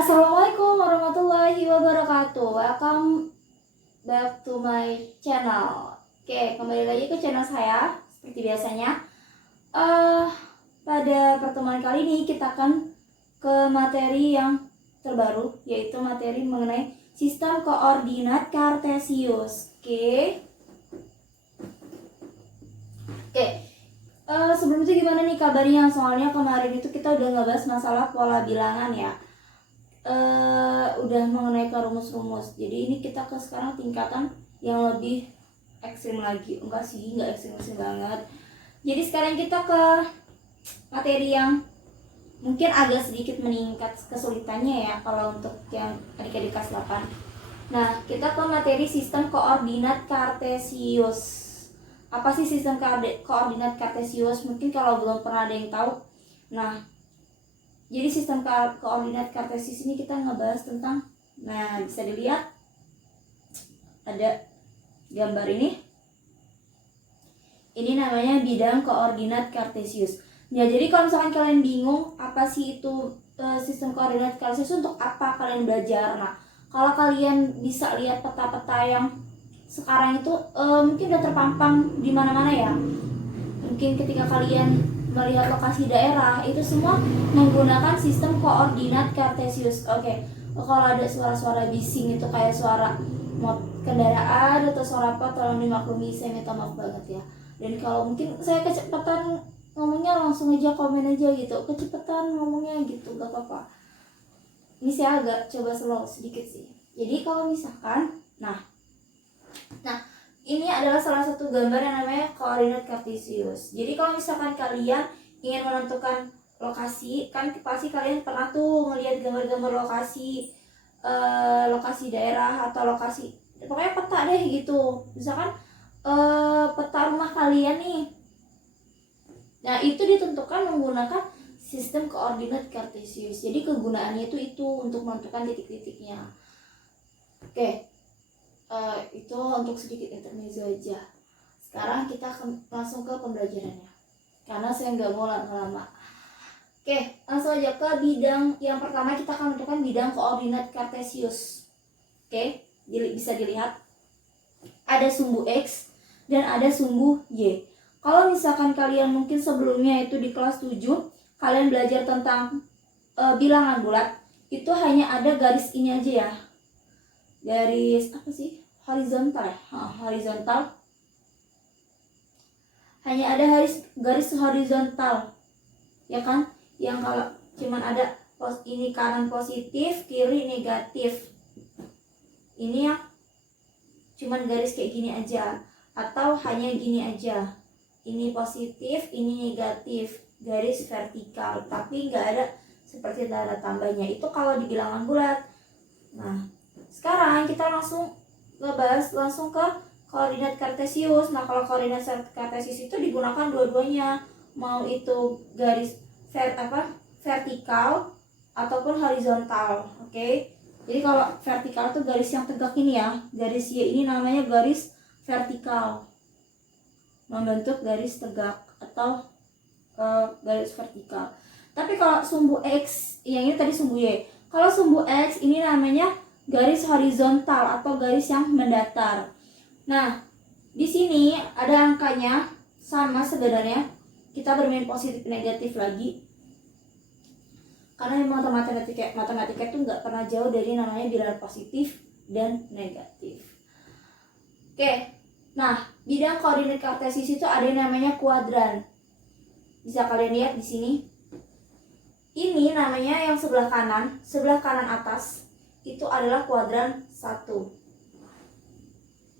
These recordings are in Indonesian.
Assalamualaikum warahmatullahi wabarakatuh. Welcome back to my channel. Oke, kembali lagi ke channel saya seperti biasanya. Pada pertemuan kali ini kita akan ke materi yang terbaru, yaitu materi mengenai sistem koordinat kartesius. Oke. Sebelum itu gimana nih kabarnya? Soalnya kemarin itu kita udah ngebahas masalah pola bilangan ya. Udah mengenai ke rumus-rumus. Jadi ini kita ke sekarang tingkatan yang lebih ekstrim lagi. Enggak sih, enggak ekstrim banget. Jadi sekarang kita ke materi yang mungkin agak sedikit meningkat kesulitannya ya kalau untuk yang adik-adik kelas 8. Nah, kita ke materi sistem koordinat kartesius. Apa sih sistem koordinat kartesius? Mungkin kalau belum pernah ada yang tahu. Nah, jadi sistem koordinat kartesius ini kita ngebahas tentang, nah bisa dilihat ada gambar ini. Ini namanya bidang koordinat kartesius. Ya, jadi kalau misalkan kalian bingung apa sih itu sistem koordinat kartesius, untuk apa kalian belajar? Nah, kalau kalian bisa lihat peta-peta yang sekarang itu mungkin udah terpampang di mana-mana ya. Mungkin ketika kalian melihat lokasi daerah itu semua menggunakan sistem koordinat kartesius. Oke. Kalau ada suara-suara bising itu kayak suara kendaraan atau suara apa, tolong dimaklumi, saya minta maaf banget ya. Dan kalau mungkin saya kecepatan ngomongnya, langsung aja komen aja gitu, kecepatan ngomongnya gitu, gak apa-apa. Ini saya agak coba slow sedikit sih. Jadi kalau misalkan Nah, ini adalah salah satu gambar yang namanya koordinat kartesius. Jadi kalau misalkan kalian ingin menentukan lokasi, kan pasti kalian pernah tuh melihat gambar-gambar lokasi, lokasi daerah atau lokasi, pokoknya peta deh gitu. Misalkan peta rumah kalian nih. Nah, itu ditentukan menggunakan sistem koordinat kartesius. Jadi kegunaannya itu untuk menentukan titik-titiknya. Oke. Itu untuk sedikit intermezzo aja. Sekarang kita langsung ke pembelajarannya, karena saya nggak mau lama-lama. Oke, langsung aja ke bidang yang pertama. Kita akan menentukan bidang koordinat kartesius. Oke, bisa dilihat ada sumbu X dan ada sumbu Y. Kalau misalkan kalian mungkin sebelumnya itu di kelas 7 kalian belajar tentang bilangan bulat, itu hanya ada garis ini aja ya. Garis apa sih? Horizontal ya? Horizontal. Hanya ada garis horizontal. Ya kan? Yang kalau cuman ada ini kanan positif, kiri negatif. Ini yang cuman garis kayak gini aja, atau hanya gini aja. Ini positif, ini negatif, garis vertikal, tapi nggak ada seperti tanda tambahnya. Itu kalau di bilangan bulat. Nah, sekarang kita langsung ngebahas langsung ke koordinat kartesius. Nah, kalau koordinat kartesius itu digunakan dua-duanya, mau itu garis vertikal ataupun horizontal. Oke. Jadi kalau vertikal itu garis yang tegak ini ya, garis Y ini namanya garis vertikal, membentuk garis tegak atau garis vertikal. Tapi kalau sumbu X, yang ini tadi sumbu Y. Kalau sumbu X ini namanya garis horizontal atau garis yang mendatar. Nah, di sini ada angkanya sama sebenarnya. Kita bermain positif negatif lagi. Karena memang matematika itu nggak pernah jauh dari namanya bilangan positif dan negatif. Oke. Nah, bidang koordinat kartesius itu ada yang namanya kuadran. Bisa kalian lihat di sini. Ini namanya yang sebelah kanan atas itu adalah kuadran 1.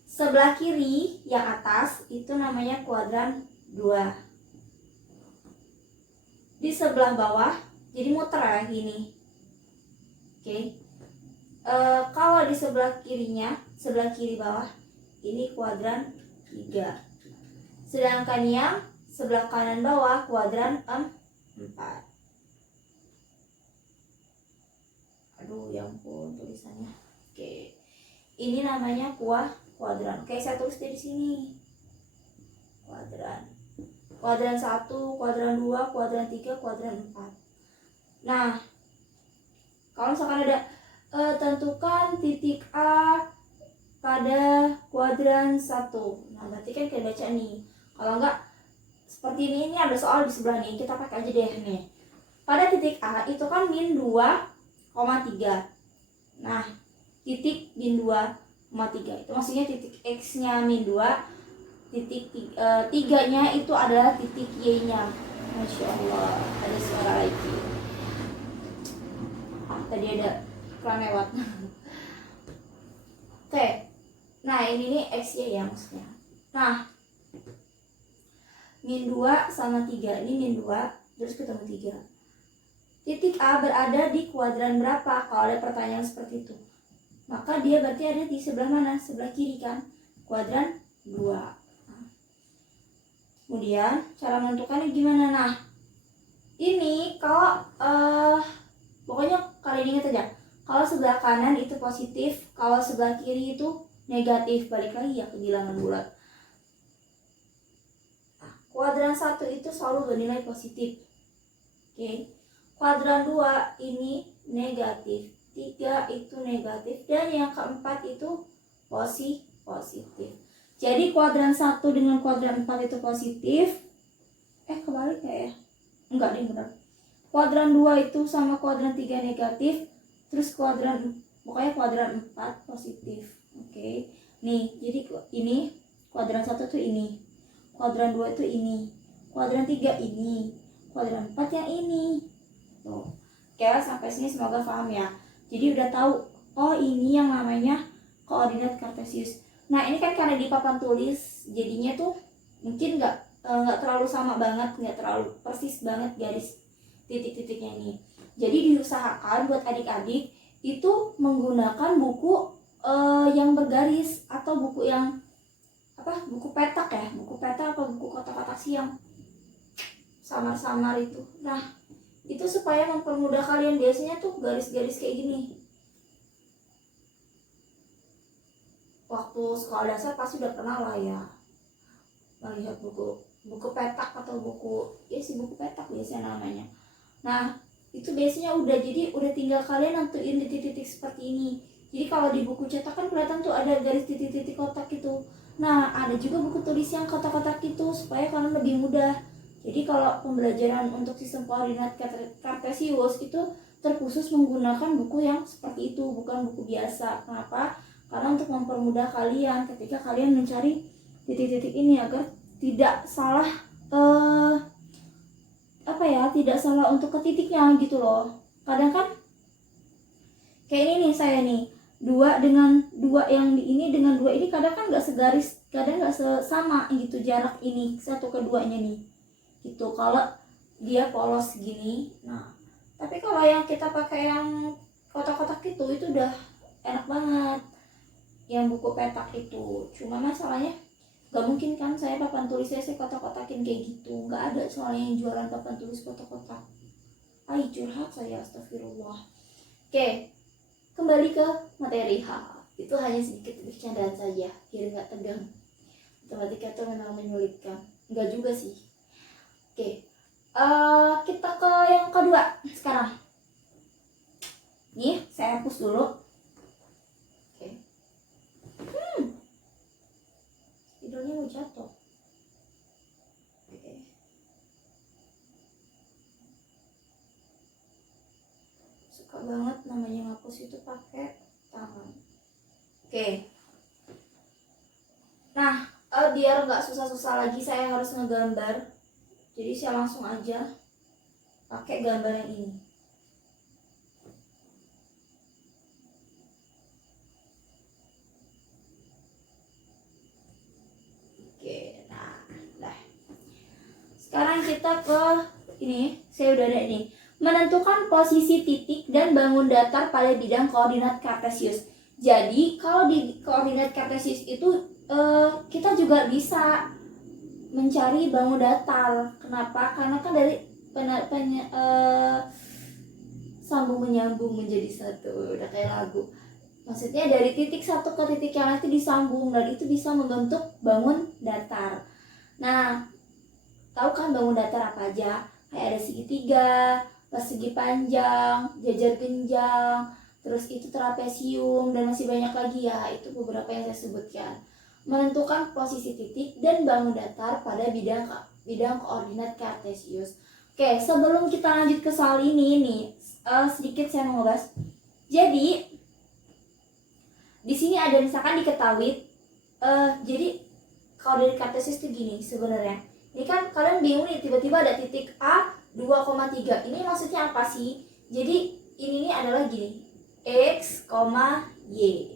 Sebelah kiri yang atas itu namanya kuadran 2. Di sebelah bawah, jadi muter ya gini. Oke. Kalau di sebelah kirinya, sebelah kiri bawah, ini kuadran 3. Sedangkan yang sebelah kanan bawah kuadran 4. Aduh, ya ampun tulisannya. Oke. Ini namanya kuadran. Oke, saya tulis di sini. Kuadran. Kuadran 1, kuadran 2, kuadran 3, kuadran 4. Nah, Kalau misalkan ada tentukan titik A pada kuadran 1. Nah, berarti kan kita baca nih. Kalau enggak seperti ini ada soal di sebelah nih. Kita pakai aja deh nih. Pada titik A itu kan min 2,3. Nah, titik min 2,3 itu maksudnya titik X-nya min 2, titik 3-nya itu adalah titik Y-nya. Masya Allah, ada suara lagi. Tadi ada iklan lewat. Oke. Nah, ini nih X-nya ya maksudnya. Nah, min 2 sama 3. Ini min 2, terus ketemu 3. Titik A berada di kuadran berapa? Kalau ada pertanyaan seperti itu, maka dia berarti ada di sebelah mana? Sebelah kiri kan? Kuadran 2. Nah, kemudian cara menentukannya gimana? Nah, ini kalau pokoknya kalian ingat aja, kalau sebelah kanan itu positif, kalau sebelah kiri itu negatif. Balik lagi ya ke bilangan bulat. Nah, kuadran 1 itu selalu bernilai positif. Oke. Kuadran 2 ini negatif, 3 itu negatif, dan yang keempat itu positif. Jadi kuadran 1 dengan kuadran 4 itu positif. Kebalik ya? Enggak nih, benar. Kuadran 2 itu sama kuadran 3 negatif, terus pokoknya kuadran 4 positif. Oke. Nih, jadi ini kuadran 1 tuh ini. Kuadran 2 itu ini. Kuadran 3 ini. Kuadran 4 yang ini. Tuh. Oke, sampai sini semoga paham ya. Jadi udah tahu, oh ini yang namanya koordinat kartesius. Nah, ini kan karena di papan tulis, jadinya tuh mungkin nggak terlalu sama banget, nggak terlalu persis banget garis titik-titiknya ini. Jadi diusahakan buat adik-adik itu menggunakan buku yang bergaris atau buku yang buku petak ya, buku petak atau buku kotak-kotak sih yang samar-samar itu. Nah, itu supaya mempermudah kalian. Biasanya tuh garis-garis kayak gini. Waktu sekolah dasar pasti udah pernah lah ya melihat buku petak atau buku petak biasanya namanya. Nah, itu biasanya udah tinggal kalian nentuin titik-titik seperti ini. Jadi kalau di buku cetak kan kelihatan tuh ada garis titik-titik kotak itu. Nah, ada juga buku tulis yang kotak-kotak itu supaya kalian lebih mudah. Jadi kalau pembelajaran untuk sistem koordinat kartesius itu terkhusus menggunakan buku yang seperti itu, bukan buku biasa. Kenapa? Karena untuk mempermudah kalian ketika kalian mencari titik-titik ini agar tidak salah tidak salah untuk ke titiknya gitu loh. Kadang kan kayak ini nih saya nih, 2 dengan 2 yang di ini dengan 2 ini kadang kan nggak segaris, kadang nggak sama gitu jarak ini satu ke 2-nya nih. Gitu kalau dia polos gini. Nah, tapi kalau yang kita pakai yang kotak-kotak itu udah enak banget yang buku petak itu. Cuma masalahnya gak mungkin kan saya papan tulisnya saya kotak-kotakin kayak gitu, nggak ada soalnya yang jualan papan tulis kotak-kotak. Curhat saya, astagfirullah. Oke, kembali ke materi. Itu hanya sedikit bercandaan saja biar nggak tegang. Matematika itu memang menyulitkan, nggak juga sih. Oke, kita ke yang kedua sekarang. Nih, saya hapus dulu. Oke. Tidurnya mau jatuh. Oke. Suka banget namanya ngapus itu pakai tangan. Oke. Nah, biar nggak susah-susah lagi saya harus ngegambar. Jadi saya langsung aja pakai gambar yang ini. Oke, nah. Sekarang kita ke ini, saya udah ada ini. Menentukan posisi titik dan bangun datar pada bidang koordinat kartesius. Jadi, kalau di koordinat kartesius itu kita juga bisa mencari bangun datar. Kenapa? Karena kan dari sambung menyambung menjadi satu, udah kayak lagu. Maksudnya dari titik satu ke titik yang nanti disambung, dan itu bisa membentuk bangun datar. Nah, tahu kan bangun datar apa aja? Kayak ada segitiga, persegi panjang, jajar genjang, terus itu trapesium, dan masih banyak lagi ya. Itu beberapa yang saya sebutkan. Menentukan posisi titik dan bangun datar pada bidang koordinat kartesius. Oke, sebelum kita lanjut ke soal ini nih, sedikit saya mau ngebahas. Jadi di sini ada misalkan diketahui, jadi koordinat kartesius itu gini sebenarnya. Ini kan kalian bingung nih, tiba-tiba ada titik A 2,3. Ini maksudnya apa sih? Jadi ini nih adalah gini, X, Y.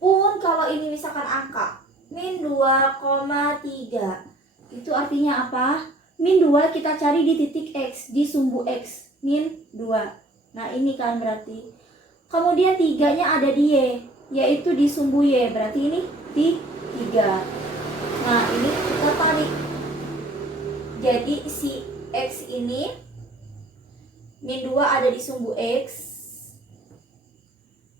Pun kalau ini misalkan angka min 2,3, itu artinya apa? Min 2 kita cari di titik X, di sumbu X, min 2. Nah ini kan berarti. Kemudian 3-nya ada di Y, yaitu di sumbu Y, berarti ini di 3. Nah ini kita tarik. Jadi si X ini min 2 ada di sumbu X,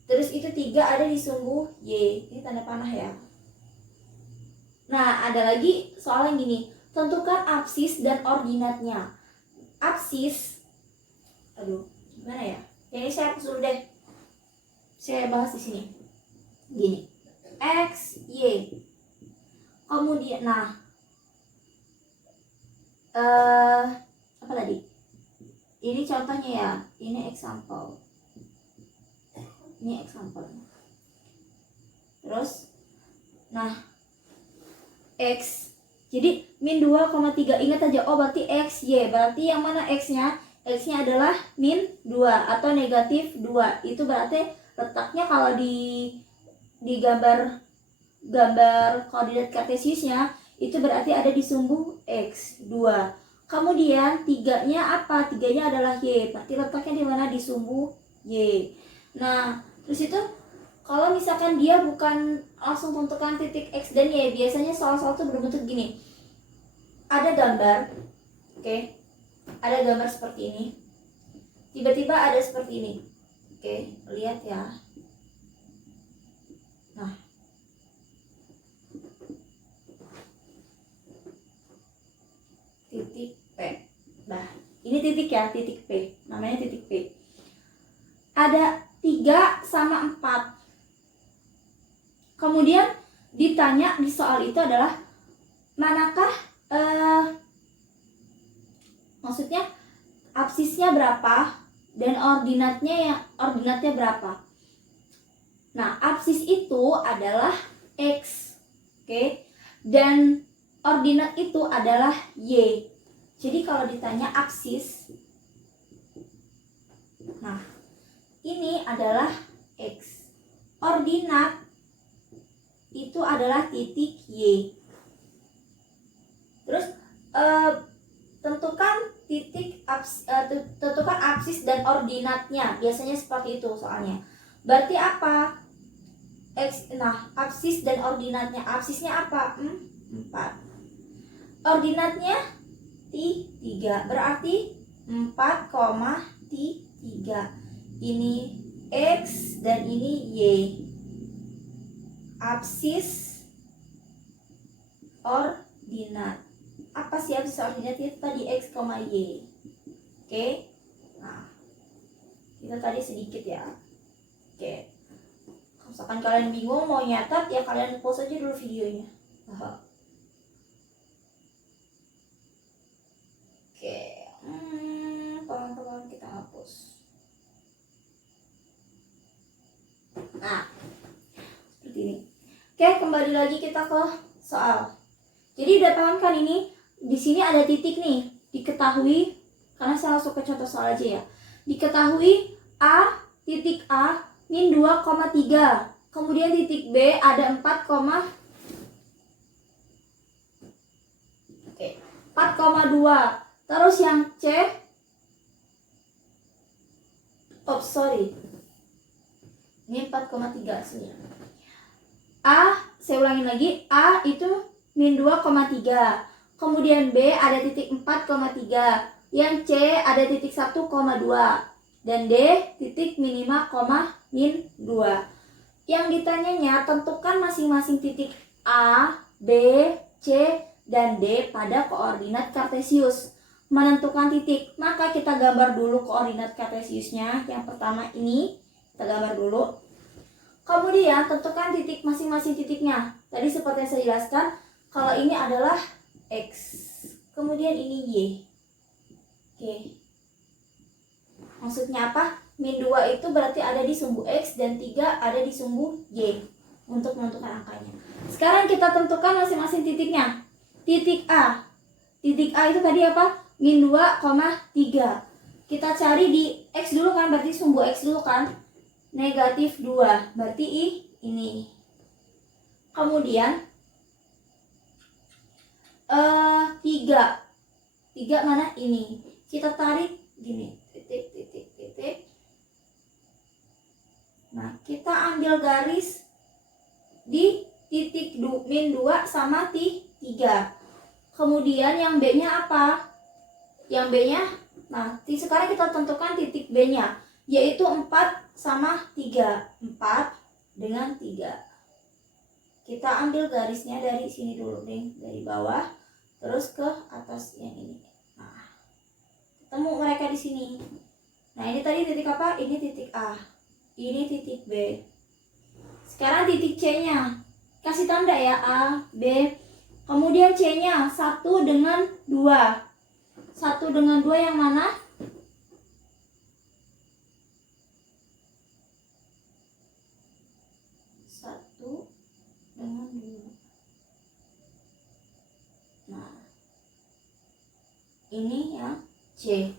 terus itu 3 ada di sumbu Y. Ini tanda panah ya. Nah ada lagi soal yang gini, tentukan absis dan ordinatnya. Absis, gimana ya? Ini saya hapus dulu deh. Saya bahas di sini. Gini, X, Y. Kemudian, nah, apa tadi? Ini contohnya ya. Ini example. Ini example. Terus, nah, X. Jadi min 2,3. Ingat aja, oh berarti X, Y. Berarti yang mana X-nya? X-nya adalah min 2 atau negatif 2. Itu berarti letaknya kalau di gambar koordinat kartesiusnya itu berarti ada di sumbu X 2. Kemudian 3-nya apa? 3-nya adalah Y. Berarti letaknya di mana? Di sumbu Y. Nah, terus itu kalau misalkan dia bukan langsung tentukan titik X dan Y, biasanya soal-soal itu berbentuk gini. Ada gambar, oke? Ada gambar seperti ini. Tiba-tiba ada seperti ini. Oke, lihat ya. Nah, titik P. Nah, ini titik ya, titik P. Namanya titik P. Ada 3 sama 4. Kemudian ditanya di soal itu adalah manakah maksudnya absisnya berapa dan ordinatnya berapa. Nah, absis itu adalah X, oke? Dan ordinat itu adalah Y. Jadi kalau ditanya absis, nah ini adalah X. Ordinat itu adalah titik Y. Terus tentukan tentukan absis dan ordinatnya. Biasanya seperti itu soalnya. Berarti apa? X, nah absis dan ordinatnya. Absisnya apa? 4. Ordinatnya 3. Berarti 4,3. Ini X dan ini Y. Absis ordinat. Apa sih absis ordinat? Itu tadi X, Y. Oke. Nah, itu tadi sedikit ya. Oke. Kalau misalkan kalian bingung mau nyatat ya kalian pause aja dulu videonya. Oke. Pelan-pelan kita hapus. Nah, seperti ini. Oke, kembali lagi kita ke soal. Jadi udah paham kan ini? Di sini ada titik nih. Diketahui, karena saya langsung ke contoh soal aja ya. Diketahui titik A min 2,3. Kemudian titik B ada 4,2. Terus yang C, ini 4,3 aslinya. Saya ulangin lagi, A itu min 2,3. Kemudian B ada titik 4,3. Yang C ada titik 1,2. Dan D titik min 5,2. Yang ditanyanya tentukan masing-masing titik A, B, C, dan D pada koordinat kartesius. menentukan titik. Maka kita gambar dulu koordinat kartesiusnya. Yang pertama ini kita gambar dulu. Kemudian tentukan titik masing-masing titiknya. Tadi seperti yang saya jelaskan, kalau ini adalah X, kemudian ini Y. Oke. Maksudnya apa? Min 2 itu berarti ada di sumbu X dan 3 ada di sumbu Y untuk menentukan angkanya. Sekarang kita tentukan masing-masing titiknya. Titik A. Titik A itu tadi apa? Min 2, 3. Kita cari di X dulu kan, berarti sumbu X dulu kan. Negatif 2, berarti ini. Kemudian 3 mana? Ini. Kita tarik gini, titik. Nah, kita ambil garis di titik min 2 sama 3. Kemudian yang B-nya apa? Yang B-nya, nah sekarang kita tentukan titik B-nya, yaitu 4 sama 3. 4 dengan 3. Kita ambil garisnya dari sini dulu nih, dari bawah terus ke atas yang ini. Nah, ketemu mereka di sini. Nah, ini tadi titik apa? Ini titik A. Ini titik B. Sekarang titik C-nya. Kasih tanda ya, A, B. Kemudian C-nya 1 dengan 2. 1 dengan 2 yang mana? Dengan 2. Nah, ini yang C.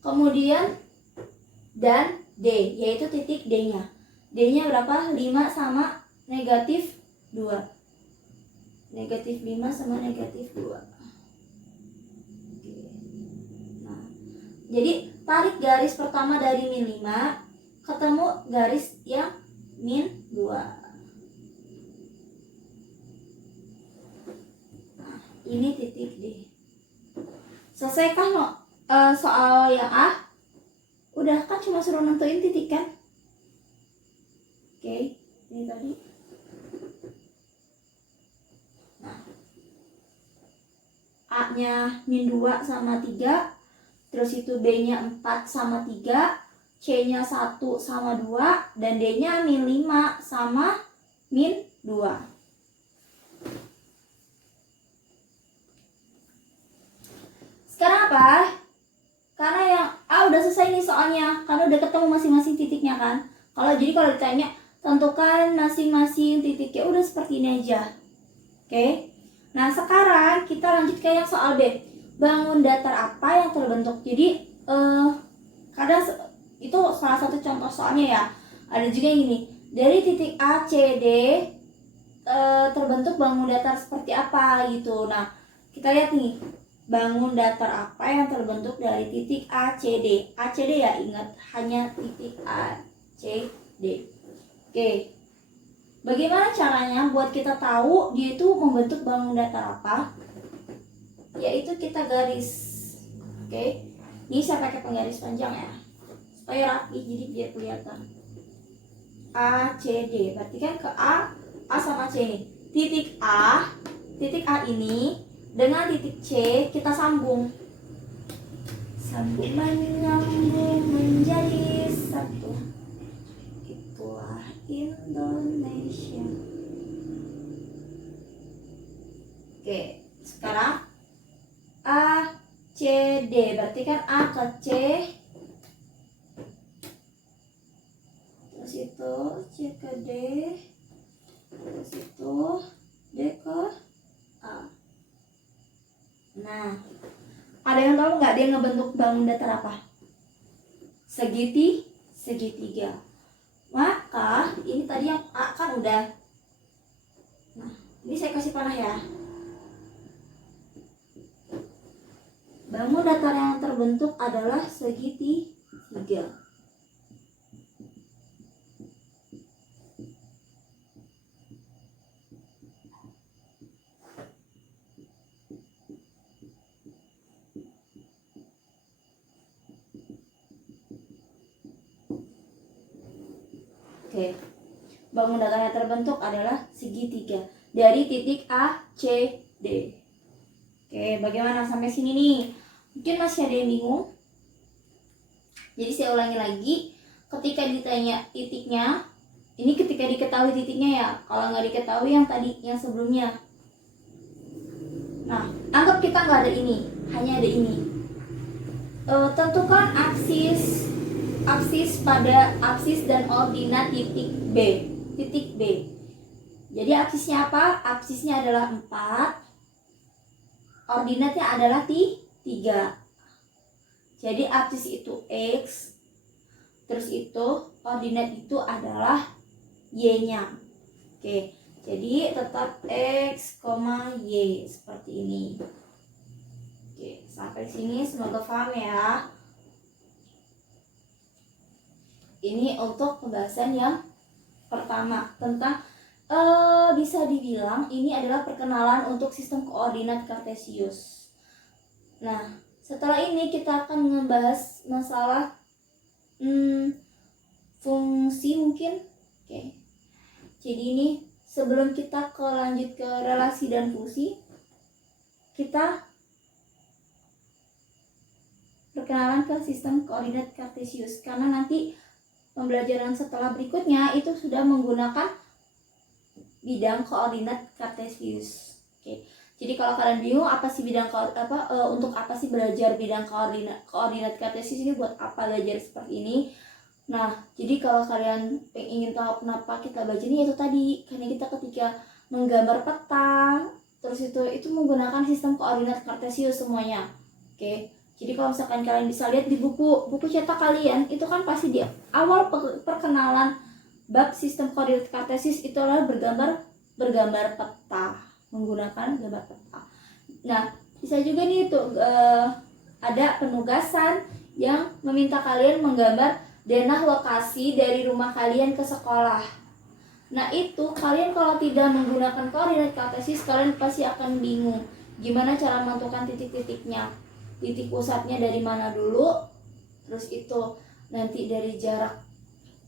Kemudian dan D, yaitu titik D-nya. D-nya berapa? 5 sama negatif 2. Negatif 5 sama negatif 2. Oke. Nah, jadi tarik garis pertama dari min 5, ketemu garis yang min 2. Ini titik D. Selesai kan soal yang A? Udah kan, cuma suruh nentuin titik kan? Oke, ini tadi. Nah, A-nya min 2 sama 3, terus itu B-nya 4 sama 3, C-nya 1 sama 2, dan D-nya min 5 sama min 2. Sekarang apa? Karena yang A udah selesai nih soalnya, karena udah ketemu masing-masing titiknya kan. Kalau ditanya tentukan masing-masing titiknya, udah seperti ini aja. Oke. Nah, sekarang kita lanjut ke yang soal B. Bangun datar apa yang terbentuk? Jadi kadang itu salah satu contoh soalnya ya. Ada juga yang gini. Dari titik A, C, D terbentuk bangun datar seperti apa gitu. Nah, kita lihat nih. Bangun datar apa yang terbentuk dari titik A, C, D? A, C, D ya, ingat, hanya titik A, C, D. Oke. Bagaimana caranya buat kita tahu dia itu membentuk bangun datar apa? Yaitu kita garis. Oke. Ini saya pakai penggaris panjang ya. Supaya rapi, jadi biar kelihatan. A, C, D. Berarti kan ke A sama C nih. Titik A ini dengan titik C kita sambung menyambung menjadi satu. Itulah Indonesia. Oke, sekarang A, C, D, berarti kan A ke C, terus itu C ke D, terus itu D ke A. Nah, ada yang tahu nggak dia ngebentuk bangun datar apa? Segitiga. Maka ini tadi yang A kan udah. Nah, ini saya kasih panah ya. Bangun datar yang terbentuk adalah segitiga. Oke. Bangun datar yang terbentuk adalah segitiga dari titik A, C, D. Oke, bagaimana sampai sini nih? Mungkin masih ada yang bingung. Jadi saya ulangi lagi, ketika ditanya titiknya, ini ketika diketahui titiknya ya. Kalau nggak diketahui yang tadi, yang sebelumnya. Nah, anggap kita nggak ada ini, hanya ada ini. Tentukan aksis pada aksis dan ordinat titik B. Titik B. Jadi aksisnya apa? Aksisnya adalah 4. Ordinatnya adalah 3. Jadi aksis itu X. Terus itu ordinat itu adalah Y-nya. Oke. Jadi tetap X, Y seperti ini. Oke, sampai sini semoga paham ya. Ini untuk pembahasan yang pertama tentang bisa dibilang ini adalah perkenalan untuk sistem koordinat Kartesius. Nah, setelah ini kita akan membahas masalah fungsi mungkin. Oke. Jadi ini sebelum kita lanjut ke relasi dan fungsi, kita perkenalan ke sistem koordinat Kartesius, karena nanti pembelajaran setelah berikutnya itu sudah menggunakan bidang koordinat Kartesius. Oke. Jadi kalau kalian bingung apa sih untuk apa sih belajar bidang koordinat Kartesius ini, buat apa belajar seperti ini? Nah, jadi kalau kalian ingin tahu kenapa kita belajar ini, itu tadi karena kita ketika menggambar peta, terus itu menggunakan sistem koordinat Kartesius semuanya. Oke. Jadi kalau misalkan kalian bisa lihat di buku cetak kalian, itu kan pasti di awal perkenalan bab sistem koordinat Kartesius itu adalah bergambar peta, menggunakan gambar peta. Nah, bisa juga nih ada penugasan yang meminta kalian menggambar denah lokasi dari rumah kalian ke sekolah. Nah, itu kalian kalau tidak menggunakan koordinat Kartesius, kalian pasti akan bingung gimana cara menentukan titik-titiknya. Titik pusatnya dari mana dulu, terus itu nanti dari jarak,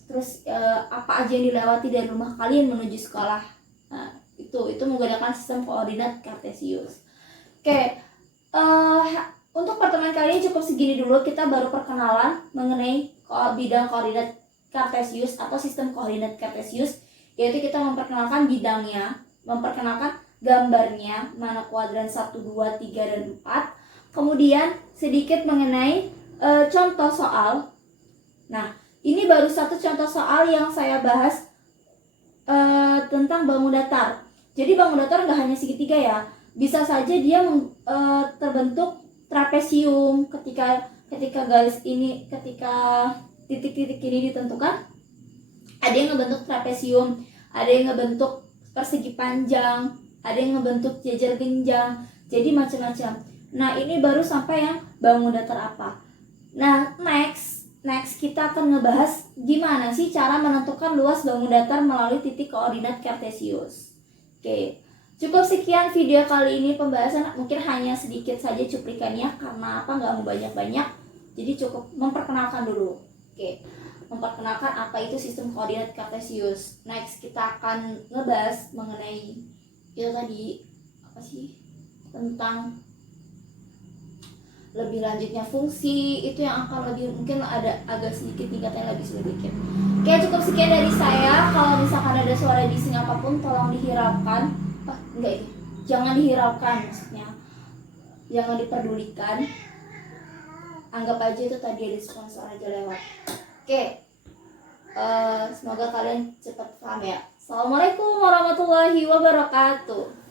terus apa aja yang dilewati dari rumah kalian menuju sekolah. Nah, itu menggunakan sistem koordinat Kartesius. Oke, untuk pertemuan kali ini cukup segini dulu. Kita baru perkenalan mengenai bidang koordinat Kartesius atau sistem koordinat Kartesius, yaitu kita memperkenalkan bidangnya, memperkenalkan gambarnya, mana kuadran 1, 2, 3, dan 4. Kemudian sedikit mengenai contoh soal. Nah, ini baru satu contoh soal yang saya bahas tentang bangun datar. Jadi bangun datar nggak hanya segitiga ya, bisa saja dia terbentuk trapesium ketika garis ini, ketika titik-titik ini ditentukan, ada yang ngebentuk trapesium, ada yang ngebentuk persegi panjang, ada yang ngebentuk jajar genjang, jadi macam-macam. Nah, ini baru sampai yang bangun datar apa. Nah, next kita akan ngebahas gimana sih cara menentukan luas bangun datar melalui titik koordinat Kartesius. Oke, cukup sekian video kali ini pembahasan, mungkin hanya sedikit saja cuplikannya karena nggak mau banyak-banyak. Jadi cukup memperkenalkan dulu. Oke, memperkenalkan apa itu sistem koordinat Kartesius. Next kita akan ngebahas mengenai itu tadi apa sih, tentang lebih lanjutnya fungsi, itu yang akan lebih mungkin ada agak sedikit tingkatnya lebih sedikit. Oke, cukup sekian dari saya. Kalau misalkan ada suara bising apapun tolong dihiraukan. Jangan dihiraukan, maksudnya jangan diperdulikan, anggap aja itu tadi ada sponsor aja lewat. Oke, semoga kalian cepat paham ya. Assalamualaikum warahmatullahi wabarakatuh.